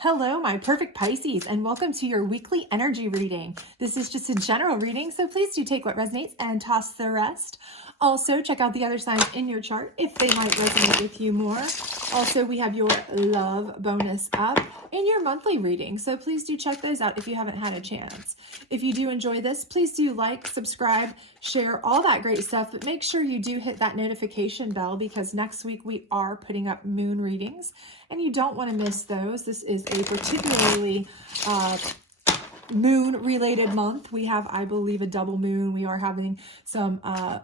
Hello, my perfect Pisces, and welcome to your weekly energy reading. This is just a general reading, so please do take what resonates and toss the rest. Also, check out the other signs in your chart if they might resonate with you more. Also, we have your love bonus up in your monthly reading, so please do check those out if you haven't had a chance. If you do enjoy this, please do like, subscribe, share, all that great stuff, but make sure you do hit that notification bell because next week we are putting up moon readings and you don't want to miss those. This is a particularly moon related month. We have, I believe, a double moon. We are having some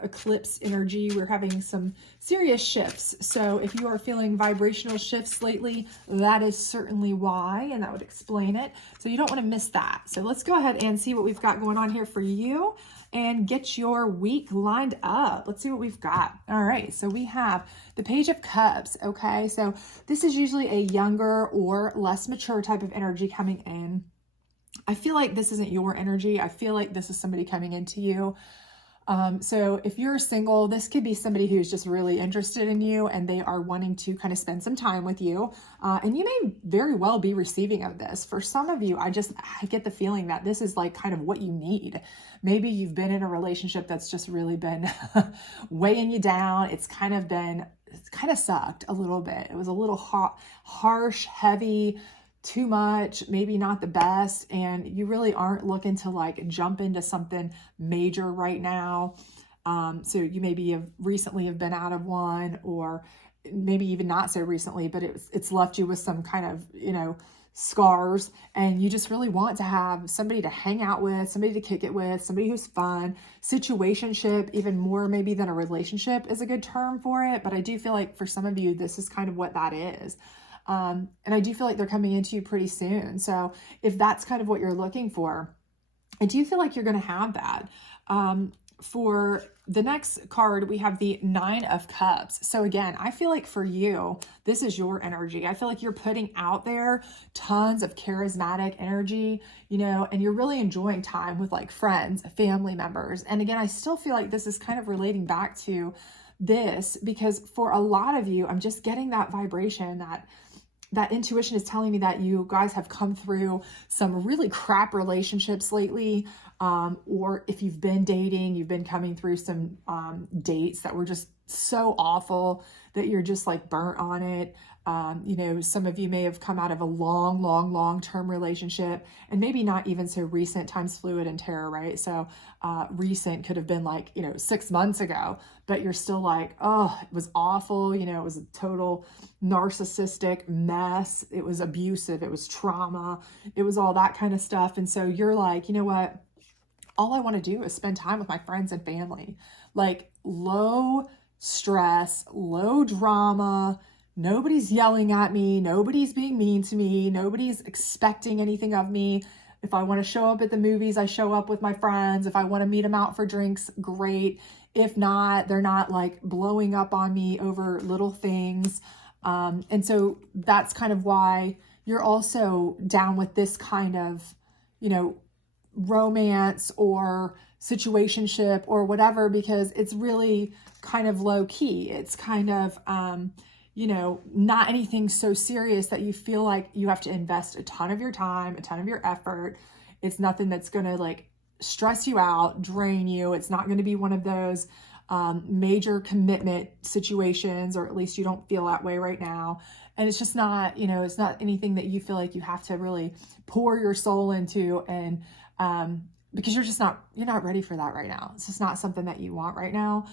eclipse energy. We're having some serious shifts. So if you are feeling vibrational shifts lately, that is certainly why, and that would explain it. So you don't want to miss that. So let's go ahead and see what we've got going on here for you and get your week lined up. Let's see what we've got. All right, so we have the Page of Cups, okay? So this is usually a younger or less mature type of energy coming in. I feel like this isn't your energy. I feel like this is somebody coming into you. So if you're single, this could be somebody who's just really interested in you and they are wanting to kind of spend some time with you. And you may very well be receiving of this. For some of you, I get the feeling that this is like kind of what you need. Maybe you've been in a relationship that's just really been weighing you down. It's kind of sucked a little bit. It was a little hot, harsh, heavy, too much, maybe not the best, and you really aren't looking to like jump into something major right now. So you maybe have recently been out of one, or maybe even not so recently, but it's left you with some kind of, scars, and you just really want to have somebody to hang out with, somebody to kick it with, somebody who's fun. Situationship, even more maybe than a relationship, is a good term for it, but I do feel like for some of you, this is kind of what that is. And I do feel like they're coming into you pretty soon. So if that's kind of what you're looking for, I do feel like you're going to have that. For the next card, we have the Nine of Cups. So again, I feel like for you, this is your energy. I feel like you're putting out there tons of charismatic energy, and you're really enjoying time with like friends, family members. And again, I still feel like this is kind of relating back to this because for a lot of you, I'm just getting that vibration, that intuition is telling me that you guys have come through some really crap relationships lately. Or if you've been dating, you've been coming through some dates that were just so awful that you're just like burnt on it. Some of you may have come out of a long-term relationship, and maybe not even so recent. Time's fluid and tarot, right? So recent could have been like, 6 months ago, but you're still like, oh, it was awful. It was a total narcissistic mess. It was abusive. It was trauma. It was all that kind of stuff. And so you're like, you know what? All I want to do is spend time with my friends and family, like low stress, low drama. Nobody's yelling at me. Nobody's being mean to me. Nobody's expecting anything of me. If I want to show up at the movies, I show up with my friends. If I want to meet them out for drinks, great. If not, they're not like blowing up on me over little things. And so that's kind of why you're also down with this kind of, romance or situationship or whatever, because it's really kind of low key. It's kind of, not anything so serious that you feel like you have to invest a ton of your time, a ton of your effort. It's nothing that's going to like stress you out, drain you. It's not going to be one of those major commitment situations, or at least you don't feel that way right now. And it's just not, it's not anything that you feel like you have to really pour your soul into, and because you're not ready for that right now. It's just not something that you want right now.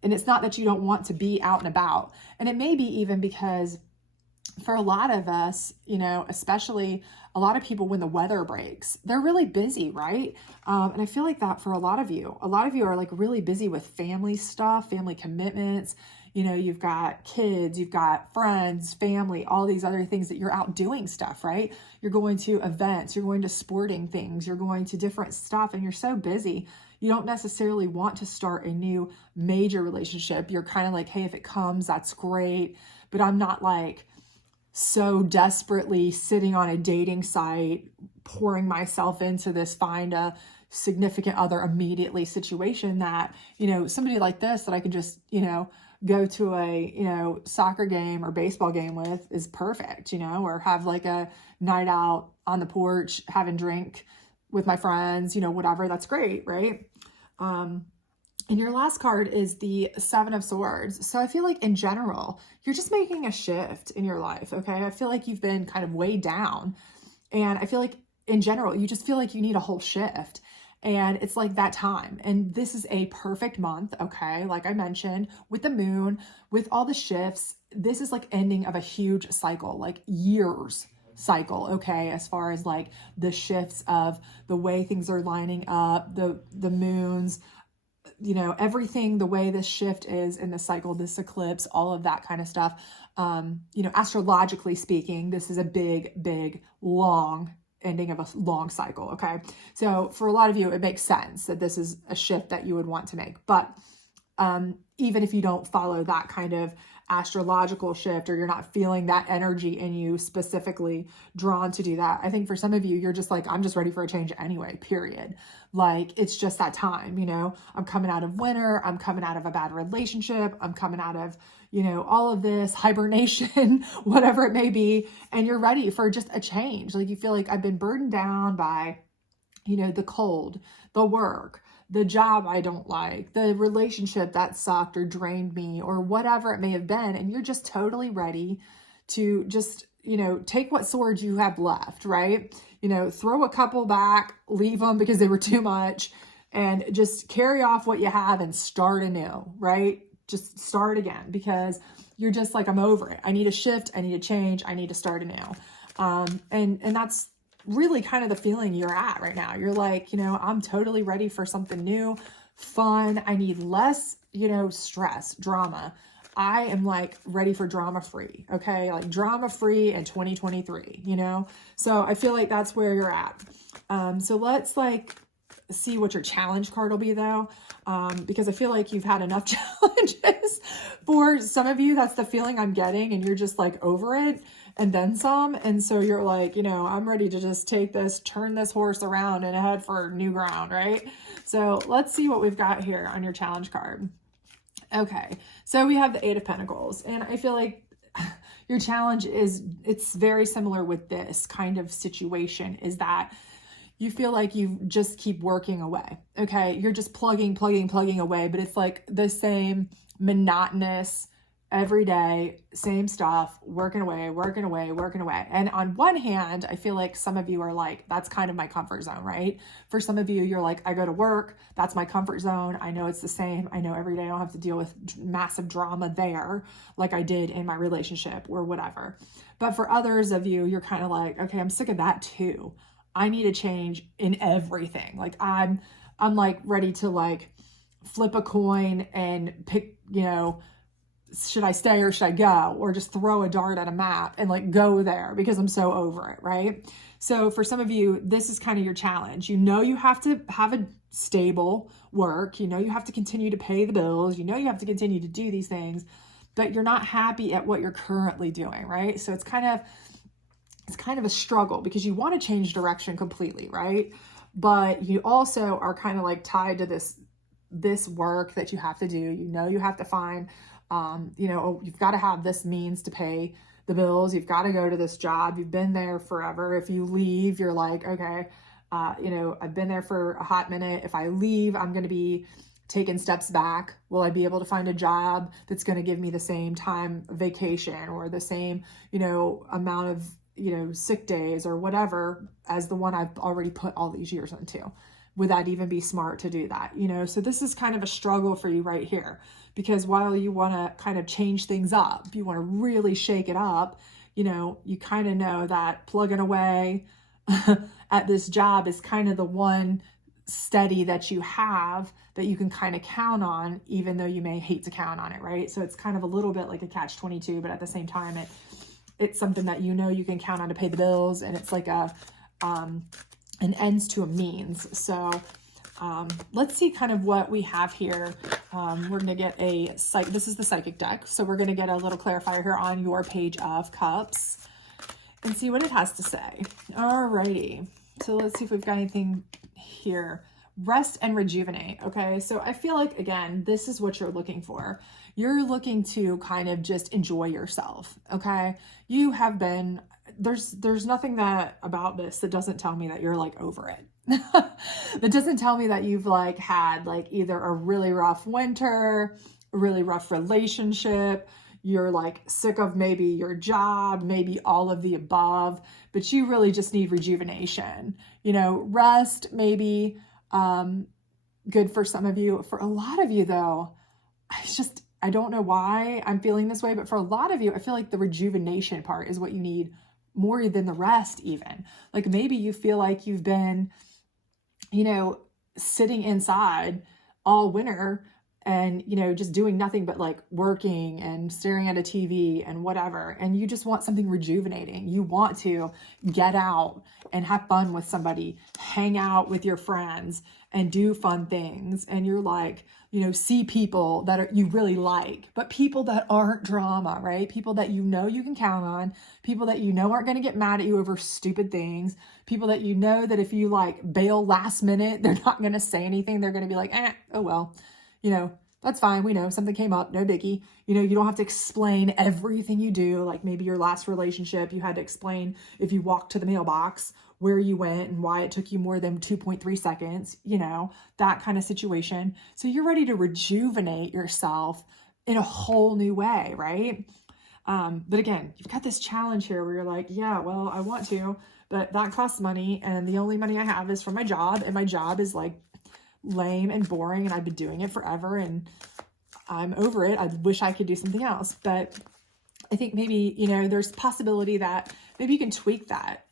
And it's not that you don't want to be out and about. And it may be even because for a lot of us, especially a lot of people, when the weather breaks, they're really busy, right? And I feel like that for a lot of you are like really busy with family stuff, family commitments. You've got kids, you've got friends, family, all these other things that you're out doing stuff, right? You're going to events, you're going to sporting things, you're going to different stuff, and you're so busy. You don't necessarily want to start a new major relationship. You're kind of like, hey, if it comes, that's great. But I'm not like so desperately sitting on a dating site, pouring myself into this, find a significant other immediately situation that, somebody like this that I could just, go to a, you know, soccer game or baseball game with is perfect, you know, or have like a night out on the porch, having drink with my friends, you know, whatever, that's great, right? And your last card is the Seven of Swords. So I feel like in general, you're just making a shift in your life, okay? I feel like you've been kind of weighed down. And I feel like in general, you just feel like you need a whole shift. And it's like that time. And this is a perfect month, okay? Like I mentioned, with the moon, with all the shifts, this is like ending of a huge cycle, like years cycle, okay? As far as like the shifts of the way things are lining up, the moons, you know, everything, the way this shift is in the cycle, this eclipse, all of that kind of stuff. You know, astrologically speaking, this is a big, long ending of a long cycle. Okay. So for a lot of you, it makes sense that this is a shift that you would want to make. But even if you don't follow that kind of astrological shift, or you're not feeling that energy in you specifically drawn to do that, I think for some of you, you're just like, I'm just ready for a change anyway, period. Like, it's just that time, you know, I'm coming out of winter, I'm coming out of a bad relationship, I'm coming out of, you know, all of this hibernation, whatever it may be, and you're ready for just a change. Like, you feel like I've been burdened down by, you know, the cold, the work, the job I don't like, the relationship that sucked or drained me, or whatever it may have been. And you're just totally ready to just, you know, take what swords you have left, right? You know, throw a couple back, leave them because they were too much, and just carry off what you have and start anew, right? Just start again, because you're just like, I'm over it. I need a shift. I need a change. I need to start anew. And that's really kind of the feeling you're at right now. You're like, you know, I'm totally ready for something new, fun. I need less, you know, stress, drama. I am like ready for drama free. Okay. Like drama free in 2023, you know? So I feel like that's where you're at. So let's like see what your challenge card will be though. Because I feel like you've had enough challenges. For some of you, that's the feeling I'm getting, and you're just like over it and then some. And so you're like, you know, I'm ready to just take this, turn this horse around and head for new ground, right? So let's see what we've got here on your challenge card. Okay, so we have the Eight of Pentacles, and I feel like your challenge is, it's very similar with this kind of situation, is that you feel like you just keep working away. Okay, you're just plugging away, but it's like the same monotonous, every day, same stuff, working away. And on one hand, I feel like some of you are like, that's kind of my comfort zone, right? For some of you, you're like, I go to work, that's my comfort zone. I know it's the same. I know every day I don't have to deal with massive drama there, like I did in my relationship or whatever. But for others of you, you're kind of like, okay, I'm sick of that too. I need a change in everything. Like I'm like ready to like flip a coin and pick, you know, should I stay or should I go? Or just throw a dart at a map and like go there because I'm so over it, right? So for some of you, this is kind of your challenge. You know, you have to have a stable work. You know, you have to continue to pay the bills. You know, you have to continue to do these things, but you're not happy at what you're currently doing, right? So it's kind of a struggle because you want to change direction completely, right? But you also are kind of like tied to this work that you have to do. You know, you have to find, you know, you've got to have this means to pay the bills. You've got to go to this job. You've been there forever. If you leave, you're like, okay, you know, I've been there for a hot minute. If I leave, I'm going to be taking steps back. Will I be able to find a job that's going to give me the same time vacation or the same, you know, amount of, you know, sick days or whatever as the one I've already put all these years into? Would that even be smart to do that? You know, so this is kind of a struggle for you right here, because while you want to kind of change things up, you want to really shake it up, you know, you kind of know that plugging away at this job is kind of the one steady that you have that you can kind of count on, even though you may hate to count on it, right? So it's kind of a little bit like a catch-22, but at the same time, it's something that you know you can count on to pay the bills, and it's like an ends to a means. So let's see kind of what we have here. We're going to get this is the psychic deck. So we're going to get a little clarifier here on your Page of Cups and see what it has to say. Alrighty. So let's see if we've got anything here. rest and rejuvenate. Okay. So I feel like, again, this is what you're looking for. You're looking to kind of just enjoy yourself. Okay. You have been, there's nothing that about this that doesn't tell me that you're like over it. That doesn't tell me that you've like had like either a really rough winter, a really rough relationship, you're like sick of maybe your job, maybe all of the above, but you really just need rejuvenation, rest, maybe, good for some of you. For a lot of you though, I don't know why I'm feeling this way, but for a lot of you, I feel like the rejuvenation part is what you need more than the rest even. Like maybe you feel like you've been, sitting inside all winter and, just doing nothing but like working and staring at a TV and whatever. And you just want something rejuvenating. You want to get out and have fun with somebody, hang out with your friends and do fun things. And you're like, see people that you really like, but people that aren't drama, right? People that you can count on, people that aren't going to get mad at you over stupid things, people that that if you like bail last minute, they're not going to say anything. They're going to be like, oh well, that's fine. We know something came up, no biggie. You don't have to explain everything you do. Like maybe your last relationship, you had to explain if you walked to the mailbox, where you went and why it took you more than 2.3 seconds, that kind of situation. So you're ready to rejuvenate yourself in a whole new way, right? But again, you've got this challenge here where you're like, yeah, well, I want to, but that costs money. And the only money I have is from my job. And my job is like lame and boring. And I've been doing it forever and I'm over it. I wish I could do something else. But I think maybe, there's possibility that maybe you can tweak that,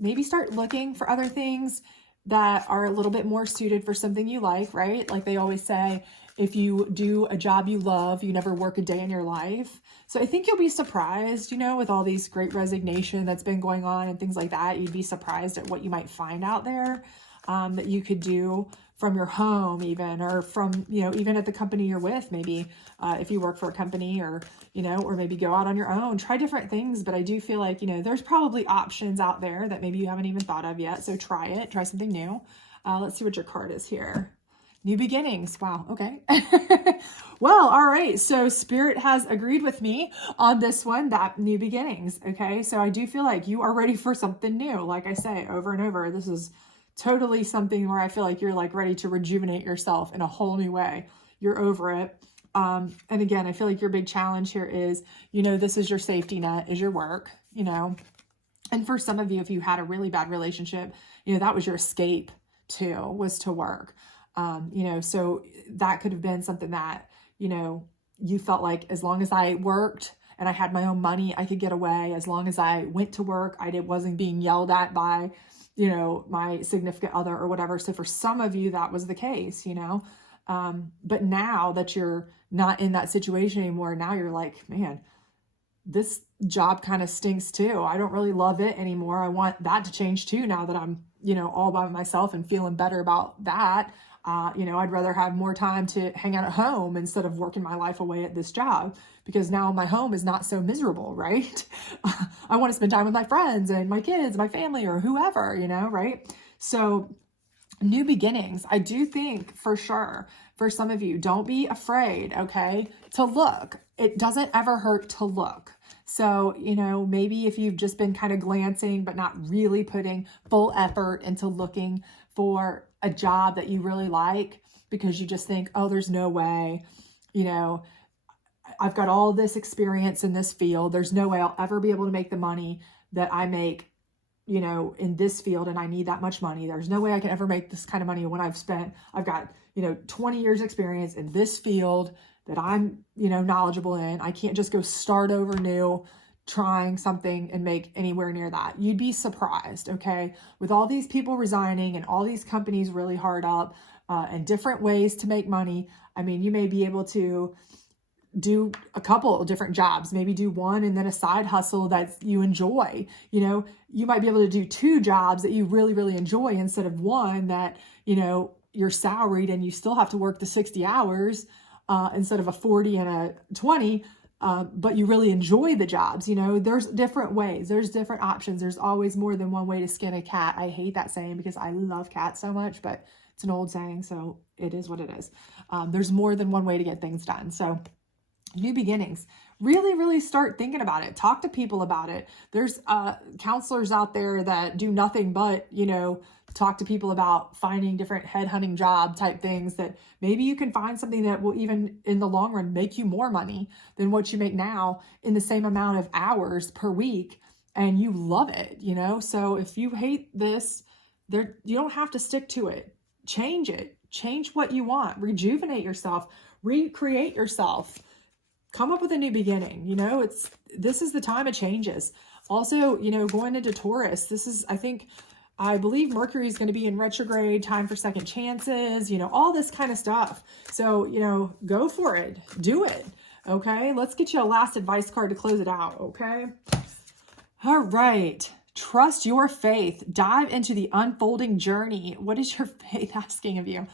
maybe start looking for other things that are a little bit more suited for something you like, right? Like they always say, if you do a job you love, you never work a day in your life. So I think you'll be surprised, with all these great resignation that's been going on and things like that. You'd be surprised at what you might find out there that you could do from your home even, or from, even at the company you're with, maybe if you work for a company or, or maybe go out on your own, try different things. But I do feel like, there's probably options out there that maybe you haven't even thought of yet. So try it, try something new. Let's see what your card is here. New beginnings. Wow. Okay. Well, all right. So Spirit has agreed with me on this one, that new beginnings. Okay. So I do feel like you are ready for something new. Like I say over and over, this is totally something where I feel like you're like ready to rejuvenate yourself in a whole new way. You're over it. And again, I feel like your big challenge here is, this is your safety net, is your work, and for some of you, if you had a really bad relationship, that was your escape too, was to work. So that could have been something that, you felt like as long as I worked and I had my own money, I could get away. As long as I went to work, wasn't being yelled at by, my significant other or whatever. So for some of you, that was the case, but now that you're not in that situation anymore, now you're like, man, this job kind of stinks too. I don't really love it anymore. I want that to change too, now that I'm, all by myself and feeling better about that. I'd rather have more time to hang out at home instead of working my life away at this job, because now my home is not so miserable, right? I want to spend time with my friends and my kids, my family, or whoever, right? So new beginnings, I do think for sure, for some of you, don't be afraid, okay, to look. It doesn't ever hurt to look. So, maybe if you've just been kind of glancing, but not really putting full effort into looking for a job that you really like, because you just think, oh, there's no way, I've got all this experience in this field. There's no way I'll ever be able to make the money that I make, in this field, and I need that much money. There's no way I can ever make this kind of money when I've got, 20 years experience in this field that I'm, knowledgeable in. I can't just go start over new, trying something and make anywhere near that. You'd be surprised, okay? With all these people resigning and all these companies really hard up and different ways to make money. I mean, you may be able to do a couple of different jobs, maybe do one and then a side hustle that you enjoy. You might be able to do two jobs that you really, really enjoy instead of one that, you're salaried and you still have to work the 60 hours instead of a 40 and a 20. But you really enjoy the jobs. There's different ways, there's different options. There's always more than one way to skin a cat. I hate that saying because I love cats so much, but It's an old saying, so it is what it is. There's more than one way to get things done. So new beginnings, really start thinking about it. Talk to people about it. There's counselors out there that do nothing but, talk to people about finding different headhunting job type things that maybe you can find something that will even in the long run make you more money than what you make now in the same amount of hours per week, and you love it, So if you hate this, you don't have to stick to it. Change it. Change what you want. Rejuvenate yourself. Recreate yourself. Come up with a new beginning. This is the time of changes. Also, going into Taurus, I believe Mercury is going to be in retrograde, time for second chances, all this kind of stuff. So, go for it. Do it. Okay. Let's get you a last advice card to close it out. Okay. All right. Trust your faith. Dive into the unfolding journey. What is your faith asking of you?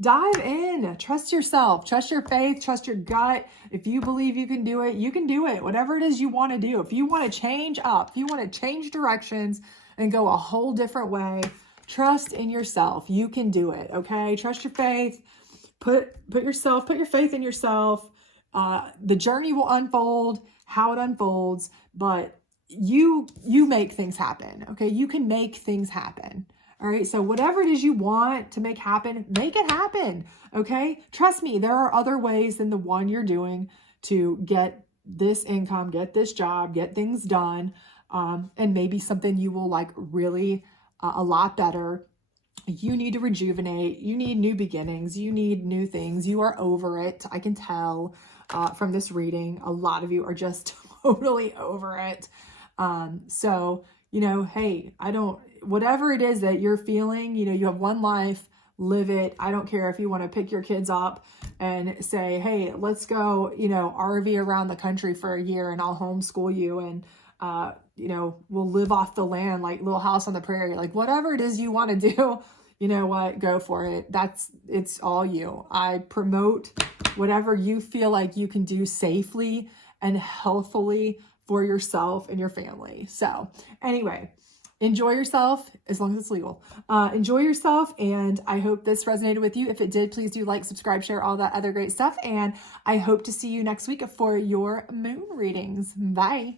Dive in. Trust yourself. Trust your faith. Trust your gut. If you believe you can do it, you can do it. Whatever it is you want to do. If you want to change up, if you want to change directions and go a whole different way, trust in yourself. You can do it. Okay. Trust your faith. Put your faith in yourself. The journey will unfold how it unfolds, but you make things happen. Okay. You can make things happen. All right. So whatever it is you want to make happen, make it happen. Okay. Trust me, there are other ways than the one you're doing to get this income, get this job, get things done. And maybe something you will like really a lot better. You need to rejuvenate. You need new beginnings. You need new things. You are over it. I can tell from this reading, a lot of you are just totally over it. So, hey, whatever it is that you're feeling, you have one life, live it. I don't care if you want to pick your kids up and say, hey, let's go, RV around the country for a year and I'll homeschool you. And, we'll live off the land, like Little House on the Prairie, like whatever it is you want to do, you know what, go for it. It's all you. I promote whatever you feel like you can do safely and healthfully for yourself and your family. So anyway, enjoy yourself as long as it's legal. Enjoy yourself. And I hope this resonated with you. If it did, please do like, subscribe, share, all that other great stuff. And I hope to see you next week for your moon readings. Bye.